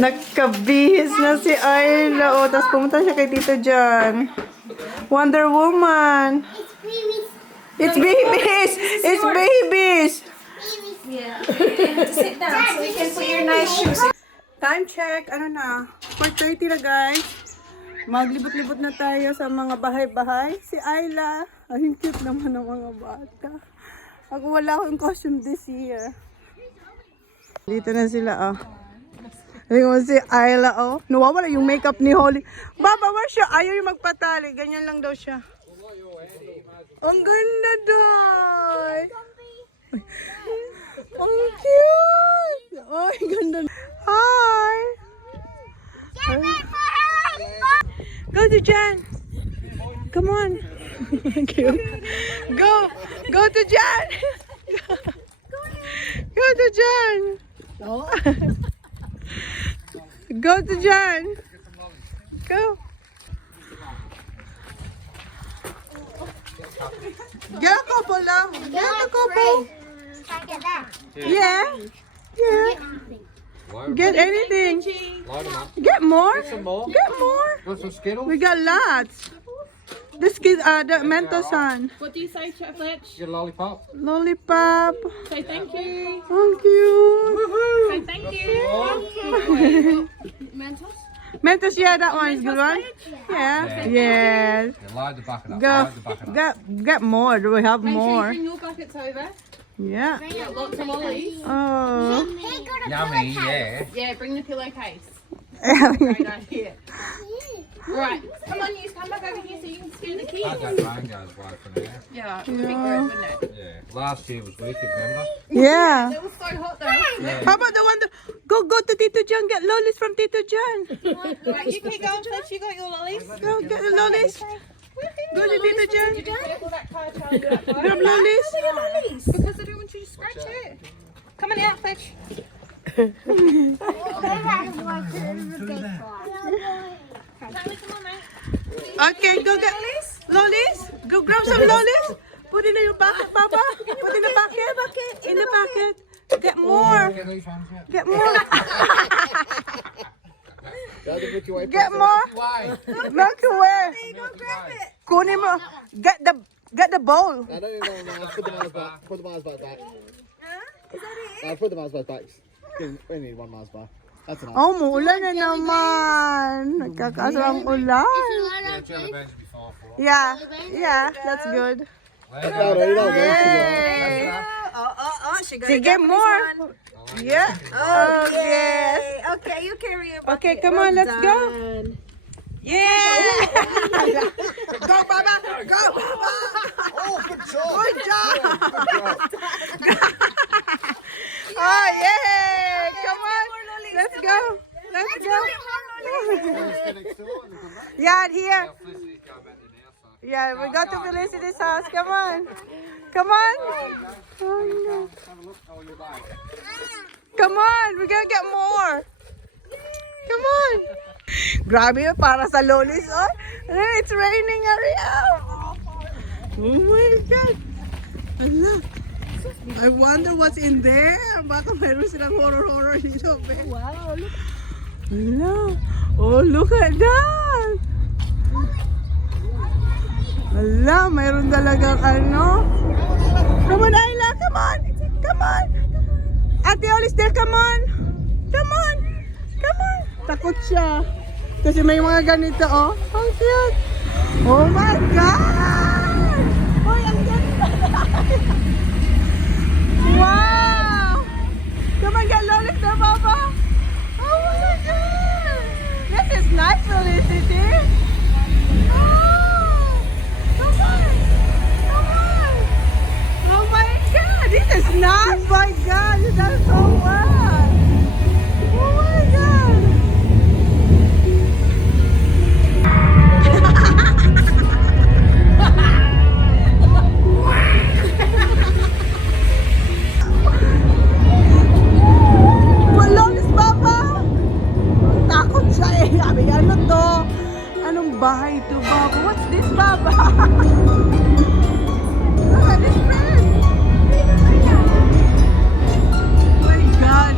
Nakabihis na si Ayla. O, tapos pumunta siya kay Tito John. Wonder Woman. It's babies. It's babies. Yeah. Sit down so you can put your nice shoes. Time check. Ano na? 4:30 na guys. Maglibot-libot na tayo sa mga bahay-bahay. Si Ayla. Ay, cute naman ng mga bata. Ako wala akong costume this year. Dito na sila, oh. Hindi mo si Ayla, oh. Nawawala yung makeup ni Holly. Baba, where siya? Ayaw yung magpatali. Ganyan lang daw siya. Ang ganda daw. Ang cute. Ay, ganda. Hi. Go to Jan. Come on. Cute. Go to Jan. Go to Jan. Go to Jan. Go. Get a couple now. Get a couple. Yeah. Yeah. Get anything. Get more. Get more. We got lots. This kid, the Mentos son. What do you say, Fletch? Get a lollipop. Lollipop. Say thank you. Thank you. Say thank you. Mentos? Mentos, yeah, that one is good one. Yeah. Yes. Yeah, load the bucket up. Go. Load the bucket up. Get more. Do we have Make sure you more? bring your buckets over. Yeah. Yeah, lots of lollies. Oh. Yummy, yeah. Yeah, bring the pillowcase. Yeah. Great idea. Right, come on, you come back over here so you can scare the I kids. don't rain goes away from there. Yeah, it would be good, wouldn't it? Yeah. Last year was wicked, remember? Yeah. It was so hot though. How about the one that go to Tito John, get lollies from Tito John. Right, you keep going, Fletch. You got your lollies. Go get the lollies. Go to Tito John. You just careful that car, Charlie. That car. Grab lollies. Because I don't want you to scratch it. Come on out, Fletch. Charlie, come on, mate. Okay, go get lollies. Go grab some lollies. Put in your bucket, Papa. Put in the bucket. In the bucket. Get more. Get these ones out. Get more. Get more. Why? Milky Way. Kunin mo. Get the bowl. I don't even know. Put the Mars bar. Put the Mars bar back. Is that it? Put the Mars bar back. We need one Mars bar. That's enough. Oh, muulan na naman. Nagkakaso ang ulan. Yeah, jelly beans will be fine for it. Yeah, that's good. Yay. Sige, more. Yeah. Oh, yes. Okay, you carry it. Okay, come on, let's go. Yeah. Go, Baba. Go. Oh, good job. Good job. Oh, yay. Come on. Let's go. Let's go. Yeah, here. Felicity's going back there now, so. Yeah, we got to Felicity's house. Come on. Come on. Have a look all your way. Come on. We're gonna get more. Come on. Grabe yun, para sa lollies. Oh, it's raining, Ariel. Oh my God. Look. I wonder what's in there. Baka meron silang horror dito. Wow. Look. Oh, look at that. Ala, mayroon talagang ano. Come on, Ayla. Come on. Come on. Ate Olis there. Come on. Come on. Come on. Takot siya. Kasi may mga ganito, oh. Ang cute. Oh my God. Hoy, ang ganda. Wow. Come on, get lollies there, Papa. Oh my God. This is nice, Felicity. Come on. Come on. Oh my God. This is nice. My God. You done so well. Oh my God. Lollies, Papa. Takot siya eh. Sabi, ano to? Anong bahay to, Baba? What's this, Baba? Look at this friend. Oh my God.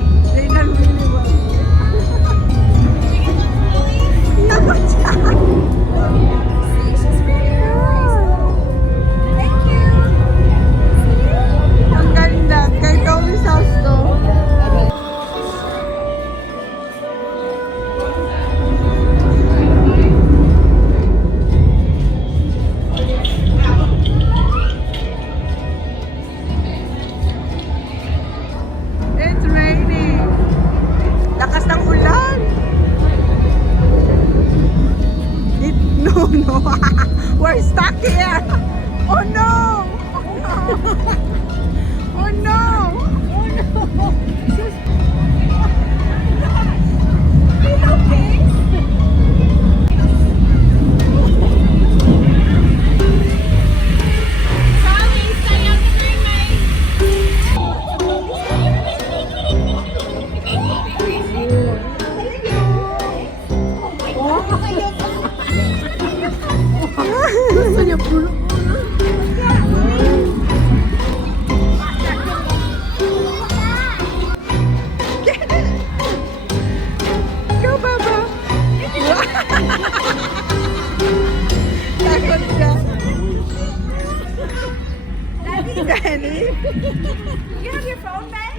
You have your phone back?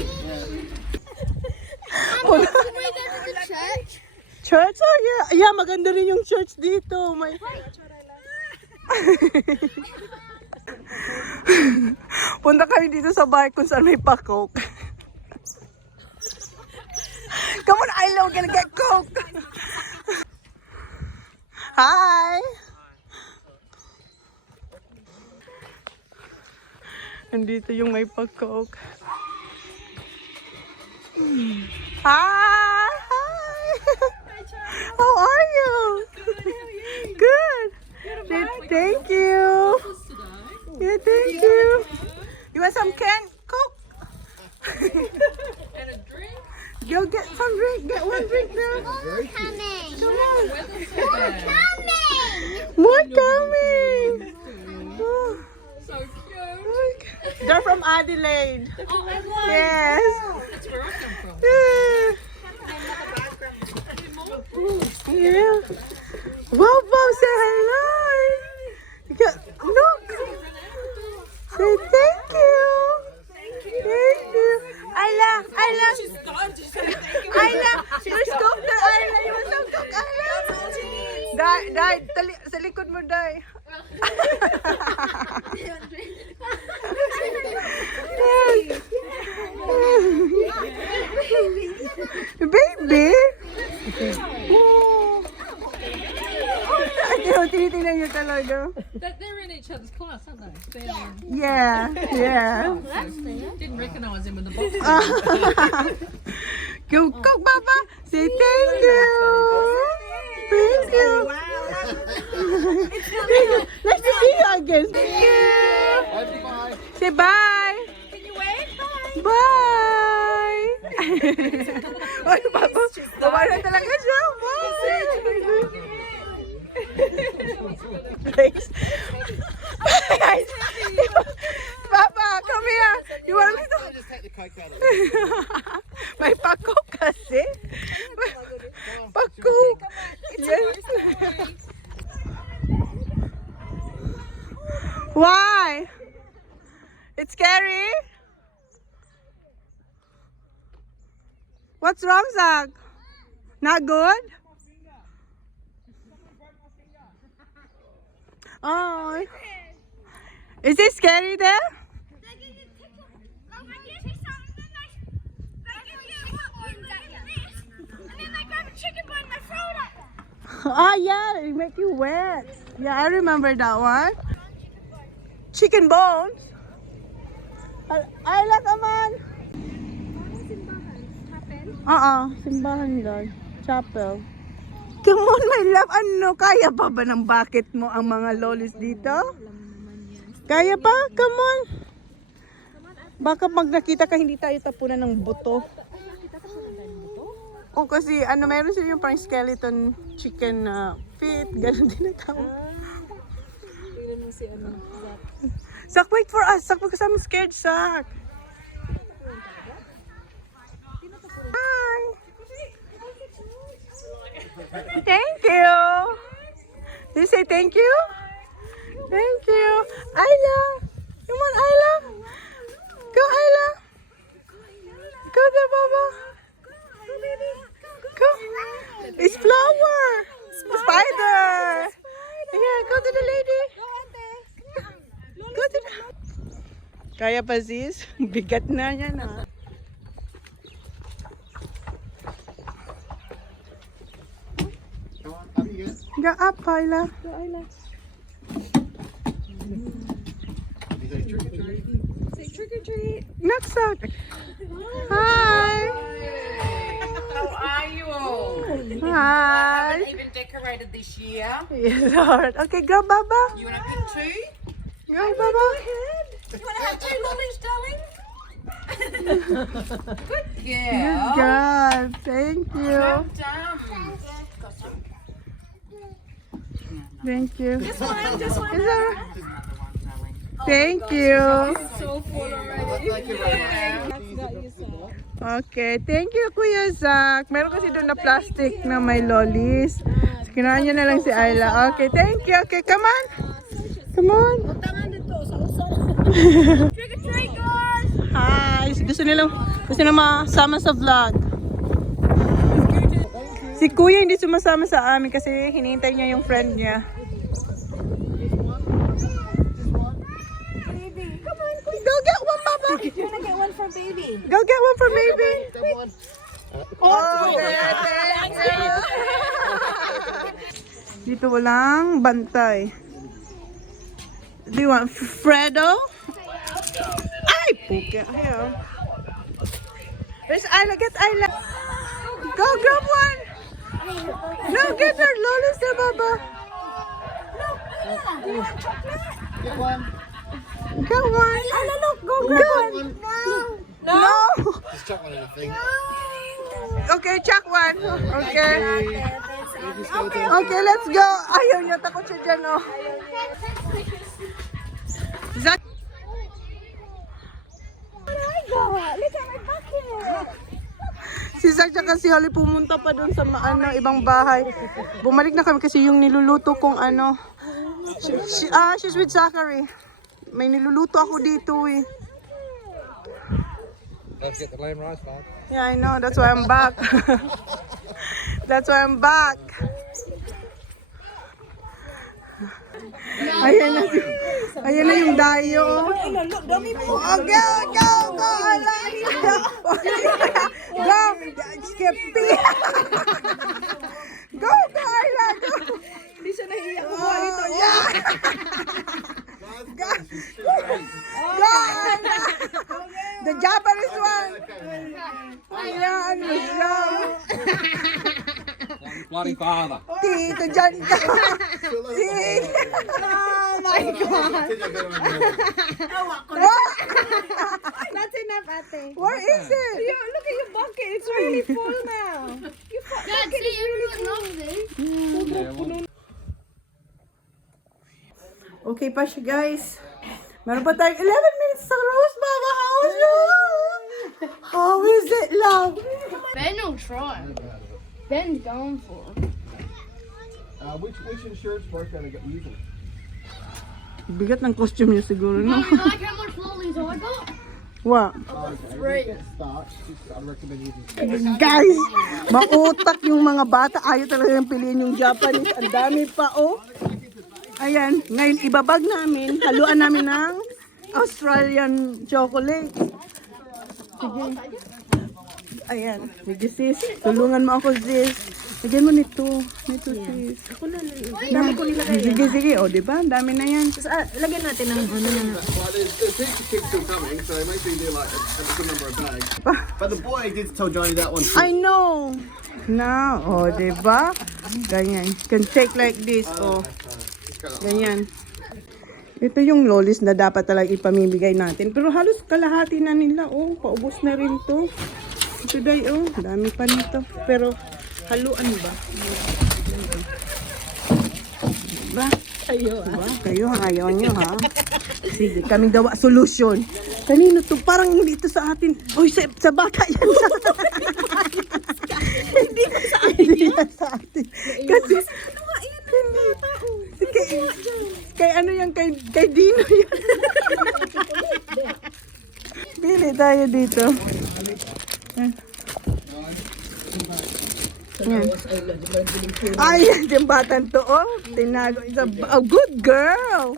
Church? Oh, yeah. Yeah, maganda rin yung church dito. May... Punta kami dito sa bar kung saan may pa-coke. Come on, Isla, we're gonna get coke. Hi. Andito yung may pa-coke. Hi. How are you? Good. Thank you. Yeah, thank you. You want some Coke? And a drink? Go get some drink. Get one drink now. Coming. Come on. Coming. More coming. Oh, So cute. they're from Adelaide. Oh, I love Yes. That's where I come from. Yeah. Yeah. Wow, wow, say hello. Look. Say thank you. Thank you. Ayla. She's gone. She's saying thank you. Ayla, there's coke there, Ayla. You want some coke, Ayla? Dai, sa likod mo, Dai. Baby? Oh. Tinitingnan niyo talaga. They're in each other's class, aren't they? Yeah, yeah. Didn't recognise him in the box. Go, Coke, Papa. Say thank you. Thank you. Nice to see you again. Thank you. Bye. Say bye. Can you wave? Bye. Ay, Papa. Bawa na talaga siya. Bye. Thanks. Guys. Papa, come here. You want me to... Just take the Coke out of it. May pa-coke kasi. Pa-coke. Yes. Why? It's scary? What's wrong, Zach? Not good? Oh. Is it scary there? Ah, yeah, it make you wet. Yeah, I remember that one. Chicken bones. Ayla, come on. Simbahan doon. Chapel. Come on, my love. Ano, kaya pa ba ng bucket mo ang mga lolis dito? Kaya pa? Come on. Baka pag nakita ka, hindi tayo tapunan ng buto. O kasi, ano, meron sila yung parang skeleton chicken feet. Ganon din na tao. Sak, wait for us. Sak, because I'm scared, Sak. Hi. Thank you. Did you say thank you? Thank you. Ayla. Come on, Ayla. Go, Ayla. Go there, Baba. Go. It's flower. Spider. Yeah, go to the lady. Go to the... Kaya pa, sis? Bigat na yan, ah. Come on, up you go. Go up, Ayla. Go, Ayla. You say trick or treat. Say trick or treat. Naksak. Hi. How are you all? Hi. Haven't even decorated this year. Yes, Lord. Okay, go, Baba. You want to pick two? Go, Baba. You want to have two lollies, darling? Good Good girl. God. Thank you. Well done. Thank you. Just one. Is there... Another one, darling. Thank you. So full already. Thank you very much. Okay, thank you, Kuya Zach. Meron kasi doon na plastic na may lollies. So, kinahan niya na lang si Ayla. Okay, thank you. Okay, come on. Come on. Trick or treat, guys. Hi! Gusto nila masama sa vlog. Si Kuya hindi sumasama sa amin kasi hinihintay niya yung friend niya. Go get one, Papa! You wanna get one for baby? Go get one for baby! Oh, Dito walang bantay. Do you want Fredo? Ay, puke. Ayaw. Where's Isla? Get Isla. Go grab one. No, get her. Lola's there, Baba. Get one. Get one. Isla, look. Go grab one. No. Just chuck one in the thing. Okay, check one. Okay. Okay, let's go. Ayaw niya. Takot siya dyan, oh. Zach. Si Zach tsaka si Holly pumunta pa doon sa ibang bahay. Bumalik na kami kasi yung niluluto kong ano. She's with Zachary. May niluluto ako dito eh. Let's get the lamb rice back. Yeah, I know. That's why I'm back. That's why I'm back. Ayan na yung dayo. Oh, go! Go! Skip Go, Ayla! Go! Hindi siya nahiyak. Ito niya. Go! Go, Ayla! The Japanese one! Ayan, siya. Bloody father. Tito, dyan ka. Oh my God. That's enough, ate. Where is it? Look at your bucket. It's really full now. Dad, see, everyone loves it. Okay pa siya, guys. Meron pa tayong 11 minutes sa Rose Baba house. How is it, love? Ben will try. Ben's going for it. Which insurance worker are you using? Bigat ng costume niya siguro, no? Mom, you like how much lollies I got? What? Start. I recommend using. Guys, mautak yung mga bata. Ayaw talaga yung piliin yung Japanese. Ang dami pa, oh. Ayan, ngayon ibabag namin. Haluan namin ng Australian chocolate. Sige. Ayan, sige sis. Tulungan mo ako sis. Lagyan mo nito. Nito sis. Ako na. Dami ko nilagay. Sige. O, diba? Ang dami na yan. Lagyan natin ng ano na. Well, there's heaps of kids still coming, so make sure you do like a good number of bags. But the boy did tell Johnny that one. I know. Na, o, diba? Ganyan. Can take like this, o. Ganyan. Ito yung lollies na dapat talaga ipamimigay natin. Pero halos kalahati na nila, oh. Paubos na rin to. Today, oh. Dami pa nito. Pero, haluan ba? Diba? Diba? Kayo, ayaw nyo, ha? Sige, kaming gawa solution. Kanino to? Parang hindi to sa atin. Uy, sa bata yan. Hindi ko sa atin yan. Sa atin. Kasi, kay ano yan, kay Dino yan. Pili tayo dito. Yan. Ay, yung batang to, oh. Tinago. A good girl.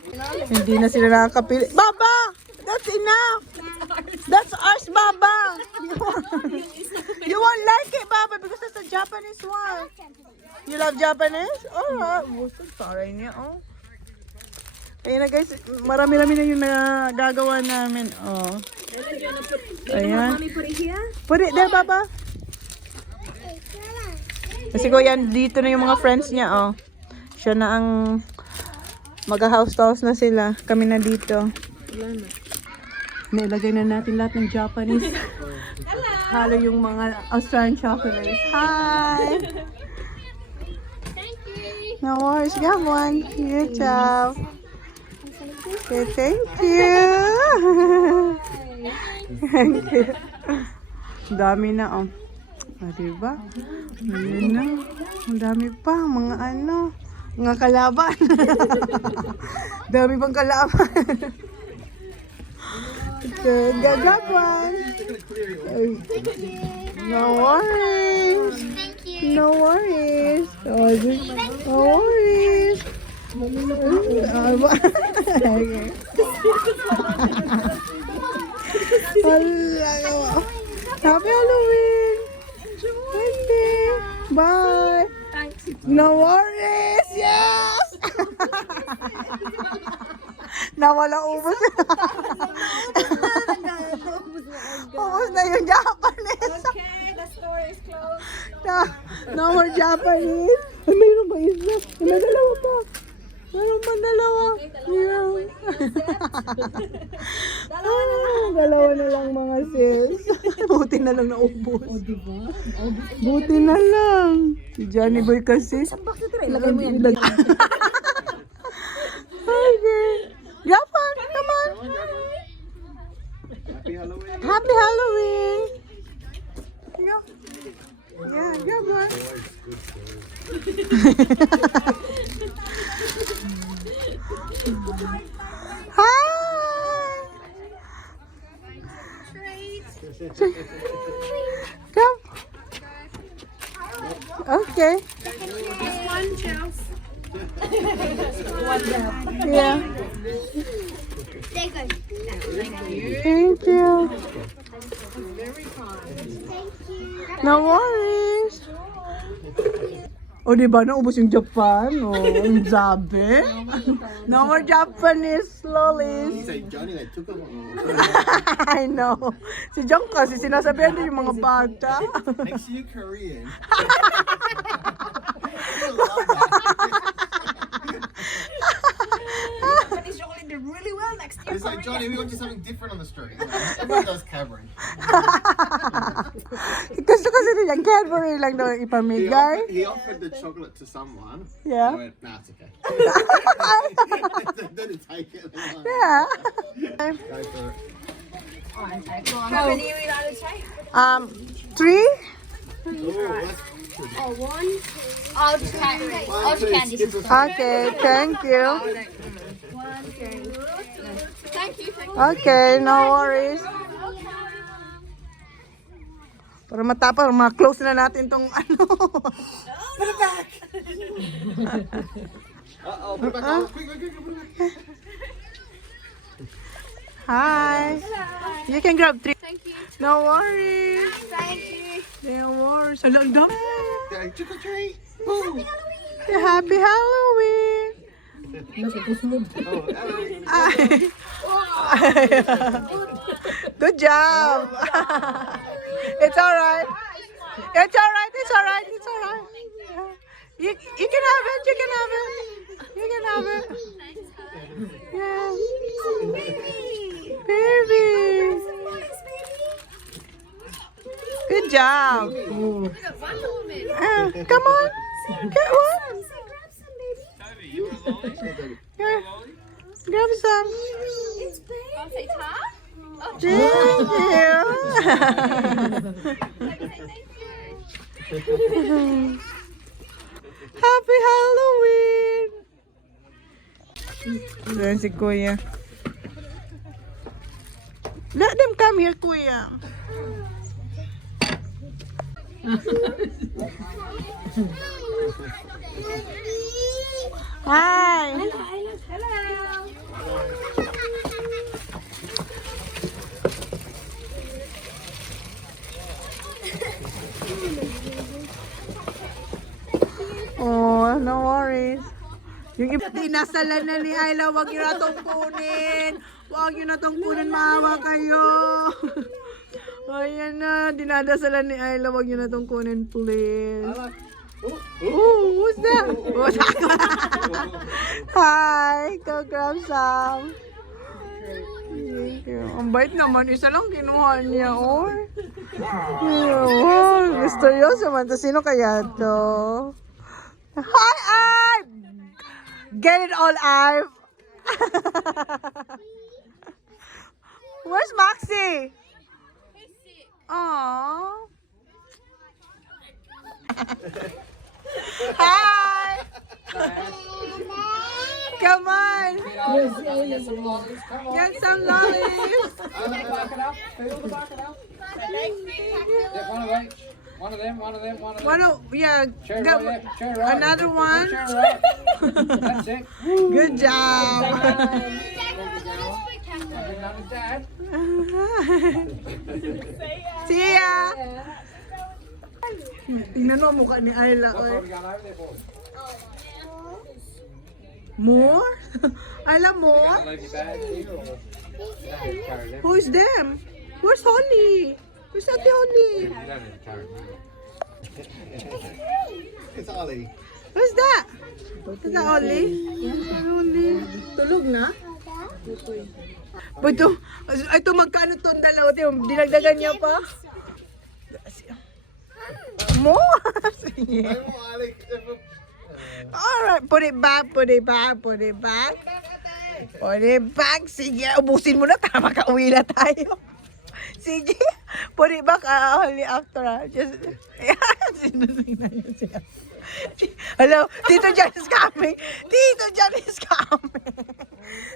Hindi na sila nakakapili. Baba! That's enough. That's ours, Baba. You won't like it, Baba, because it's a Japanese one. You love Japanese? Alright. Sorry niya, oh. Ayun na guys, marami-rami na yung nagagawa namin. Oh. Ayan. Put it there, Baba. Kasi ko yan, dito na yung mga friends niya, oh. Siya na ang mag-house na sila. Kami na dito. Nailagay na natin lahat ng Japanese. Halo yung mga Australian chocolates. Hi! Thank you. No worries, got one. Here, ciao. Okay, thank you. Thank you. Dami na, oh. Ah, diba? Ayun na. Ang dami pa, mga ano, mga kalaban. Dami pang kalaban. Okay, grab one. No worries. No worries. No worries. Okay. Happy Halloween. Okay. Bye. No worries. Yes. Nawala ubos. Ubos na yung Japanese. Okay, the store is closed. No more Japanese. Ay, mayroon ba isla? May dalawa pa. Mayroon pa dalawa. Dalawa na lang mga sis. Buti na lang naubos. Buti na lang. Si Johnny Boy kasi. Ilagay mo yan. Okay. Japan, come on. Happy Halloween. Happy Halloween. Yeah, Japan. Hi. Come. Okay. Yeah. Thank you. No worries. O, diba? Naubos yung Japan. O, ang sabi. No more Japanese lollies. Say, Johnny, they took them. I know. Si John kasi sinasabihan din yung mga bata. Next to you, Korean. Japanese chocolate did really well next year. It's like, Johnny, we want to do something different on the street. Everyone does Cadbury. Gusto kasi nila Cadbury lang daw ipamigay. He offered the chocolate to someone. Yeah. I went, nah, it's okay. Then he take it. Yeah. Go for it. How many are we allowed to take? 3? I'll just candy. Okay, thank you. Thank you. Okay, no worries. Para matapos, ma-close na natin tong ano. Put it back. Uh-oh, put it back on. Quick, quick, quick, put it back. Hi. You can grab 3. Thank you. No worries. Thank you. No worries. Alam dami. Go, trick or treat. Happy Halloween. Ay. Good job. It's alright. It's alright. It's alright. It's alright. You can have it. You can have it. You can have it. Yes. Baby. Good job. Come on. Get one. Here. Grab some. I'll say ta. Thank you. Happy Halloween. Ayan si Kuya. Let them come here, Kuya. Hi. Oh, no worries. Yung iba, dinasalan na ni Ayla, wag yun na tong kunin. Wag yun na tong kunin, maawa kayo. Ayan na, dinadasalan ni Ayla, wag yun na tong kunin, please. Ooh, who's that? Who's that? Hi, go grab some. Thank you. Ang bait naman, isa lang kinuha niya, oh. Oh, misteryoso man. To sino kaya to? Hi, Ive! Get it all, Ive! Where's Maxie? Aww. Hi! Come on! Get some lollies. Come on. Get some lollies. Fill the bucket up. Fill the bucket up. Get one of each. One of them, one of them, one of them. One of, yeah. Cherry Got- right, yeah. Cherry right. Another one. Cherry right. That's it. Good job. Dad. See ya. Tingnan mo ang mukha ni Ayla. What Oy. have we got over there, boys? More? Ayla, You more? gonna leave your bag here or? You don't need to carry them. Who's them? Where's Holly? Where's Ate Holly? You don't need to carry them. It's Ollie. Where's that? Is that Holly? Holly. Tulog na? Ito magkano itong dalawa? Dinagdagan niya pa? More? Sige. Ollie. Alright, put it back, put it back, put it back. Put it back. Sige, ubusin mo na. Tama ka, uwi na tayo. Sige, put it back only after. Just, sinunod na yun siya. Hello, Tito John is coming. Tito John is coming.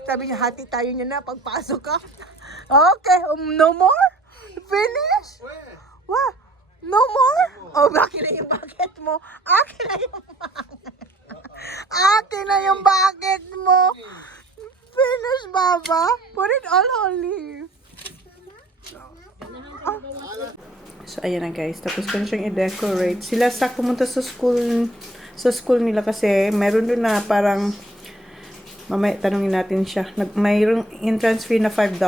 Sabi niya, hati tayo niya na pagpasok ka. Okay, no more? Finish? What? No more? Oh, akin na yung bucket mo. Akin na yung bucket. Akin na yung bucket mo. Finish, Baba. Put it all Holly. So, ayan na guys. Tapos ko na siyang i-decorate. Sila sa pumunta sa school nila kasi meron doon na parang mamaya tanungin natin siya. Mayroong entrance fee na $5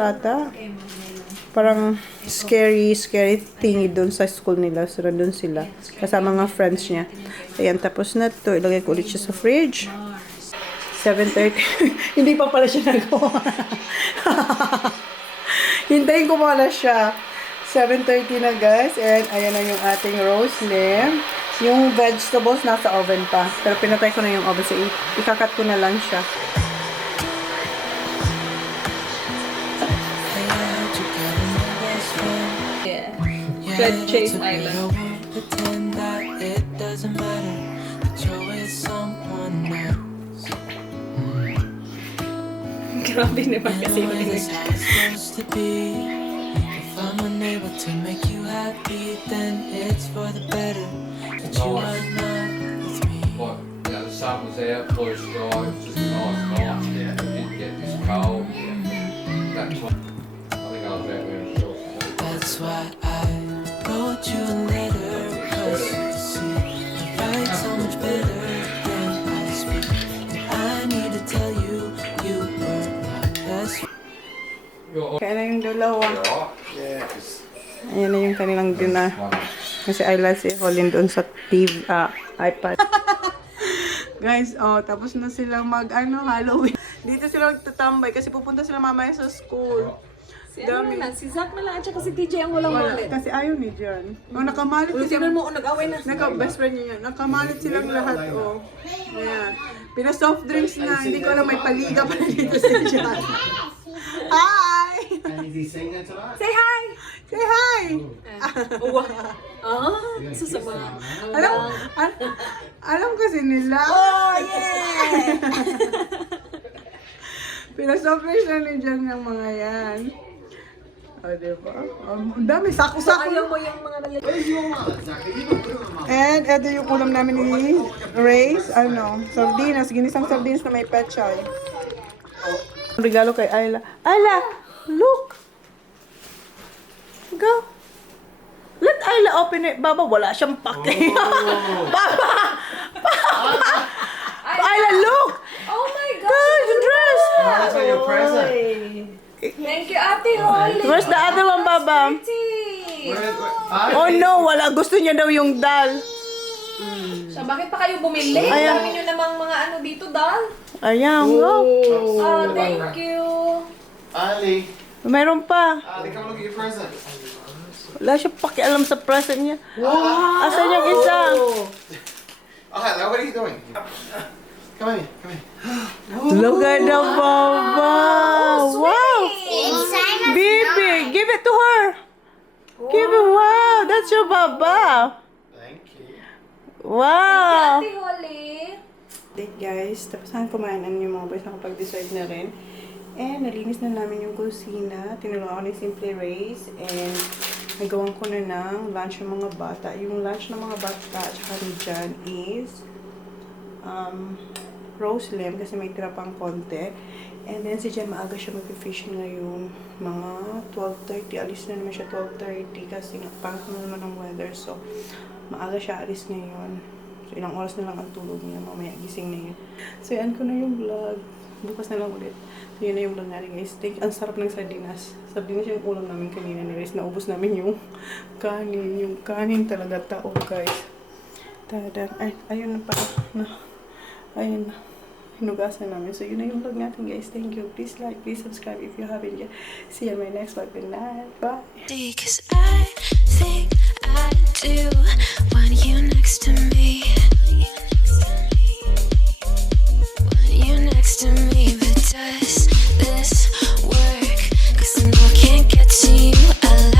ata. Parang scary thingy doon sa school nila. So, nandun sila. Kasama mga friends niya. Ayan, tapos na to. Ilagay ko ulit siya sa fridge. 7:30. Hindi pa pala siya nagawa. Hintayin ko muna siya. 7:30 na guys. And ayan na yung ating roast lamb. Yung vegetables nasa oven pa. Pero pinatay ko na yung oven. So, ikakat ko na lang siya. Good Chase Island. Pretend that it doesn't matter that you're with someone else. Grabe naman kasi Know this how it's supposed to be. If I'm unable to make you happy, then it's for the better that you are not with me. What? You know, the sun was out, blue sky, it was just a nice night. Yeah. It didn't get this cold. That's what. I think I was out wearing shorts. That's why I wrote you a letter, 'cause you see I write so much better than I speak. And I need to tell you, you were my best friend. Kaya na yung dalawa. Yes. Ayan na yung kanilang dinner. Kasi Ayla si Holly doon sa TV, iPad. Guys, tapos na sila Halloween. Dito sila magtatambay kasi pupunta sila mamaya sa school. Si ano na lang, si Zach na lang at saka si TJ ang walang Wala, wallet. kasi ayaw ni John. Nakamalit kasi Tignan mo, nag-away na. best friend niya yan. Nakamalit silang lahat, Ayan. Pina-soft drinks na. Hindi ko alam may paliga pa dito si John. Hi! And is he singing it tonight? Say hi! Say hi! Susama. Alam kasi nila. Oh, yeah! Pina-soft drinks na ni John yung mga yan. Diba? Ang dami, sako-sako. Ayaw mo yung mga nalit. And ito yung ulam namin ni Ray's, sardinas, ginisang sardinas na may pechay. Regalo kay Ayla. Ayla, look! Go! Let Ayla open it. Baba, wala siyang pake. Baba! Ayla, look! Oh my God! Good dress! That's for your present. Thank you, Ate Holly! Where's the other one, Baba? Oh no, wala. Gusto niya daw yung dal. So, bakit pa kayo bumili? Ayan. Dami nyo namang mga ano dito, Dal. Ayan, look. Oh, thank you. Ali, Mayroon pa. Ali, come look at your present. Wala siya pakialam sa present niya. Asan yung isa? Oh, hello, what are you doing? Come here, come here. Look at the Baba. Wow. Bibi, give it to her. Give it. Wow, that's your Baba. Thank you. Wow. Ate Holly. Date guys, tapos na kumainan yung mga boys, nakapag-decide na rin. And nalinis na namin yung kusina. Tinulungan ko ni Simple Race. And nagawan ko na ng lunch ng mga bata. Yung lunch ng mga bata at saka ni Jan is roast lamb kasi may tira pang konti. And then si Jan maaga siya mag-fishing ngayon. Mga 12:30. Alis na naman siya 12:30 kasi pangit naman ang weather. So maaga siya alis ngayon. So ilang oras na lang ang tulog niya. Mamaya gising na yun. So yan ko na yung vlog. Bukas na lang ulit. So, yun na yung vlog natin guys. Ang sarap ng sardinas. Sardinas yung ulam namin kanina ni Riz. Naubos namin yung kanin. Yung kanin talaga tao guys. Tada. Ay, ayun na pala. Ayun na. Hinugasan namin. So, yun na yung vlog natin guys. Thank you. Please like, please subscribe if you haven't yet. See you in my next vlog. Good night. Bye. Because I think I do want you next to me.